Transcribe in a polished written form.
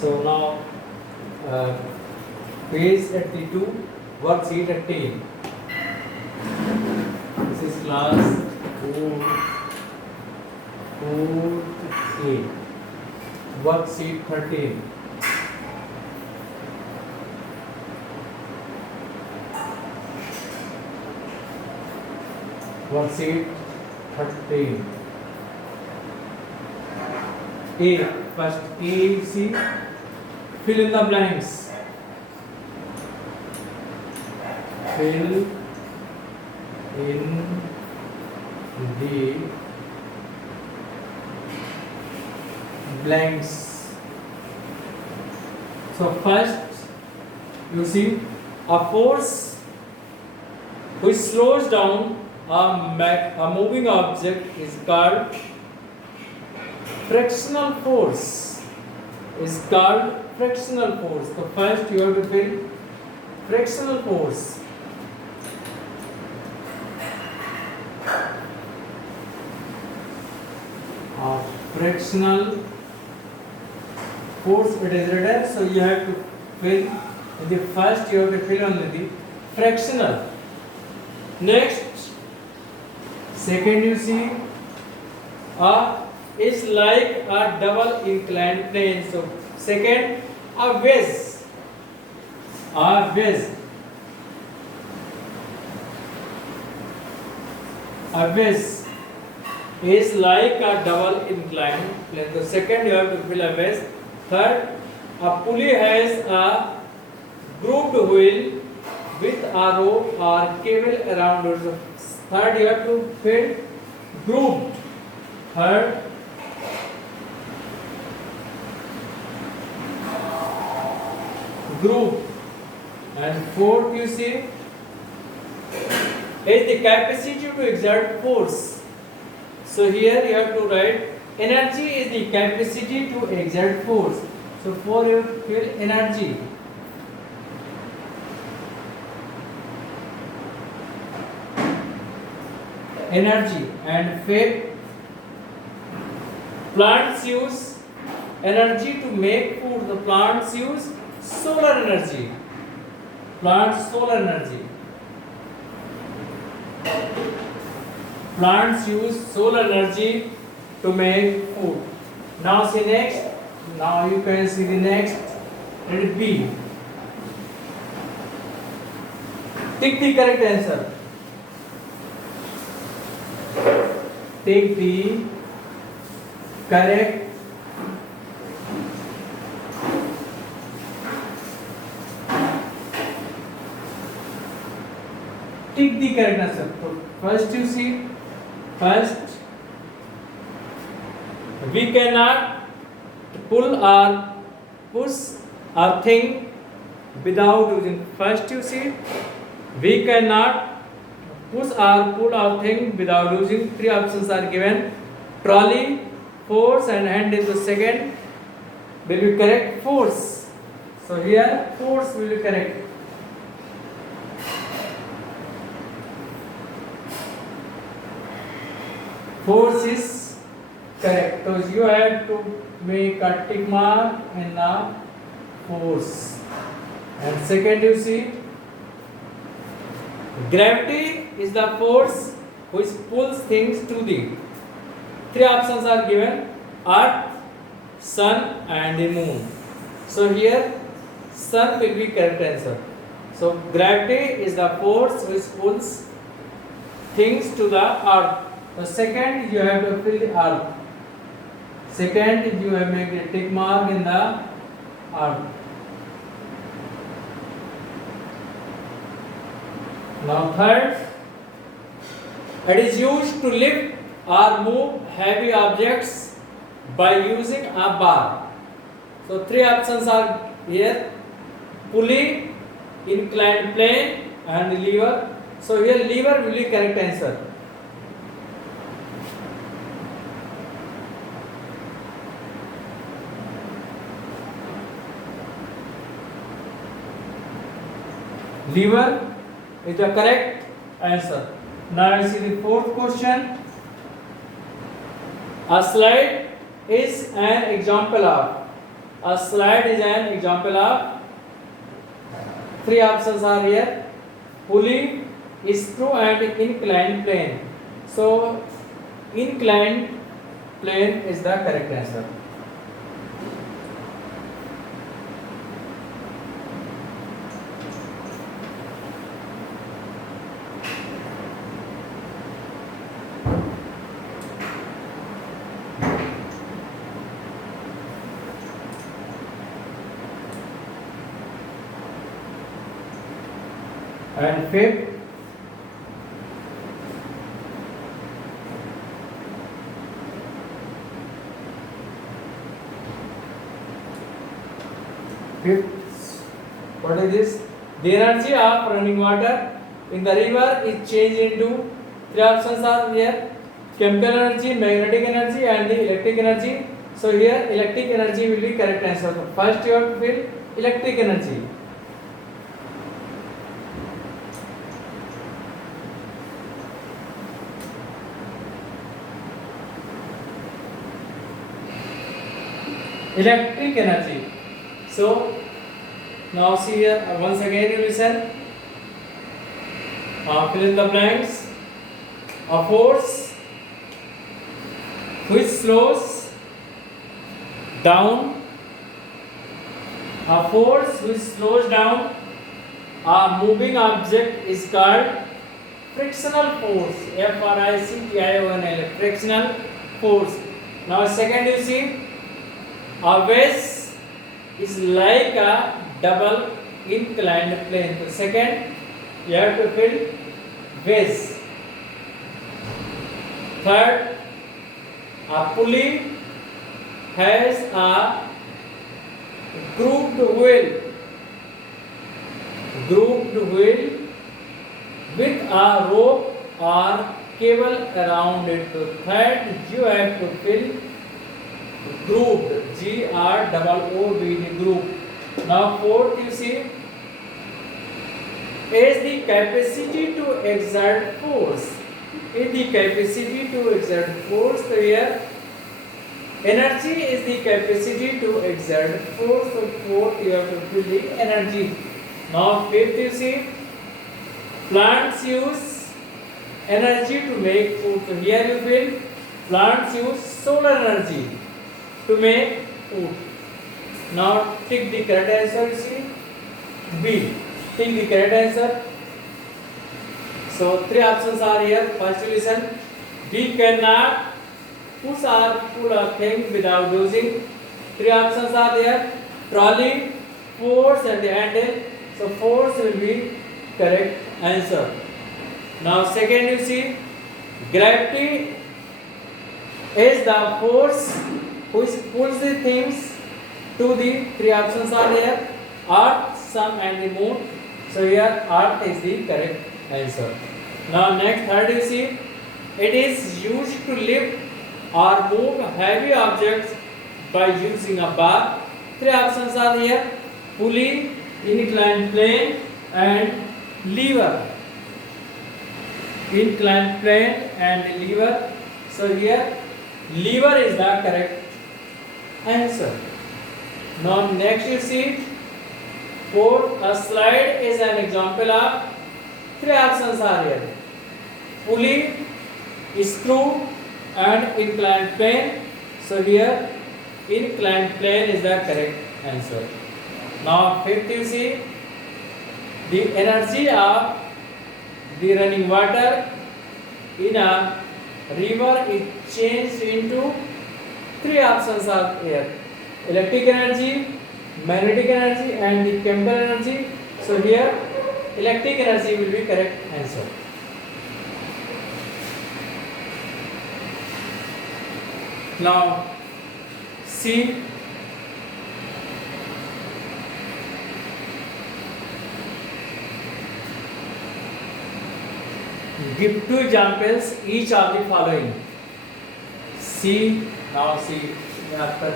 So now page 82, worksheet 18. This is class 4A, worksheet 13. Worksheet 13. A. First A, see, fill in the blanks. Fill in the blanks. So first, you see, a force which slows down a moving object is called frictional force. Is called frictional force. So first you have to fill frictional force. Frictional force it is written, so you have to fill in the first, you have to fill only the fractional. Next, second, you see, is like a double inclined plane. So second, a wedge. A wedge. A wedge is like a double inclined plane. So second, you have to fill a wedge. Third, a pulley has a grooved wheel with a rope or cable around it. So third, you have to fill grooved. Third, groove. And fourth, you see, is the capacity to exert force. So here you have to write energy is the capacity to exert force. So for you fill energy. Energy. And fifth, plants use energy to make food. The plants use solar energy. Plants solar energy. Plants use solar energy to make food. Now see next. Now you can see the next. Let it be. Take the correct answer. Take the correct answer. So first you see, first we cannot pull or push a thing without using. First you see, we cannot push or pull a thing without using. Three options are given. Trolley, force, and hand is the second. Will be correct. Force. So here force will be correct. Force is correct. So you have to make a tick mark in the force. And second, you see, gravity is the force which pulls things to the. Three options are given: Earth, Sun, and the Moon. So here, Sun will be correct answer. So gravity is the force which pulls things to the Earth. So second, you have to fill the Earth. Second, you have made a tick mark in the Earth. Now third, it is used to lift or move heavy objects by using a bar. So three options are here: pulley, inclined plane, and lever. So here lever will be correct answer. Lever is the correct answer. Now I see the fourth question. A slide is an example of. A slide is an example of. Three options are here: pulley, screw, and inclined plane. So, inclined plane is the correct answer. And fifth, what is this? The energy of running water in the river is changed into three options are here: chemical energy, magnetic energy, and the electric energy. So here electric energy will be correct answer. So first you have to fill electric energy. Electric energy. So now see here once again you listen. Fill in the blanks. A force which slows down. A force which slows down a moving object is called frictional force. Frictional. Frictional force. Now second you see. A vase is like a double inclined plane. So second, you have to fill vase. Third, a pulley has a grooved wheel. Grooved wheel with a rope or cable around it. So third, you have to fill grooved. Grooved. Grooved. Now fourth you see is the capacity to exert force. Is the capacity to exert force. So here energy is the capacity to exert force. So fourth you have to fill the energy. Now fifth you see plants use energy to make food. So here you fill plants use solar energy to make food. Now take the correct answer. You see B. Take the correct answer. So three options are here. First you listen. We cannot push or pull a thing without using. Three options are there. Trolley, force, and the handle. So force will be correct answer. Now second you see gravity is the force which pulls the things to the three options are there: earth, sun, and the moon. So here earth is the correct answer. Now next third you see it is used to lift or move heavy objects by using a bar. Three options are here: pulley, inclined plane, and lever. Inclined plane and lever. So here lever is the correct answer. Now next you see fourth, a slide is an example of. Three options are here: pulley, screw, and inclined plane. So here inclined plane is the correct answer. Now fifth you see the energy of the running water in a river is changed into three options are here: electric energy, magnetic energy, and the chemical energy. So here electric energy will be correct answer. Now see give two examples each of the following. See now see यहाँ पर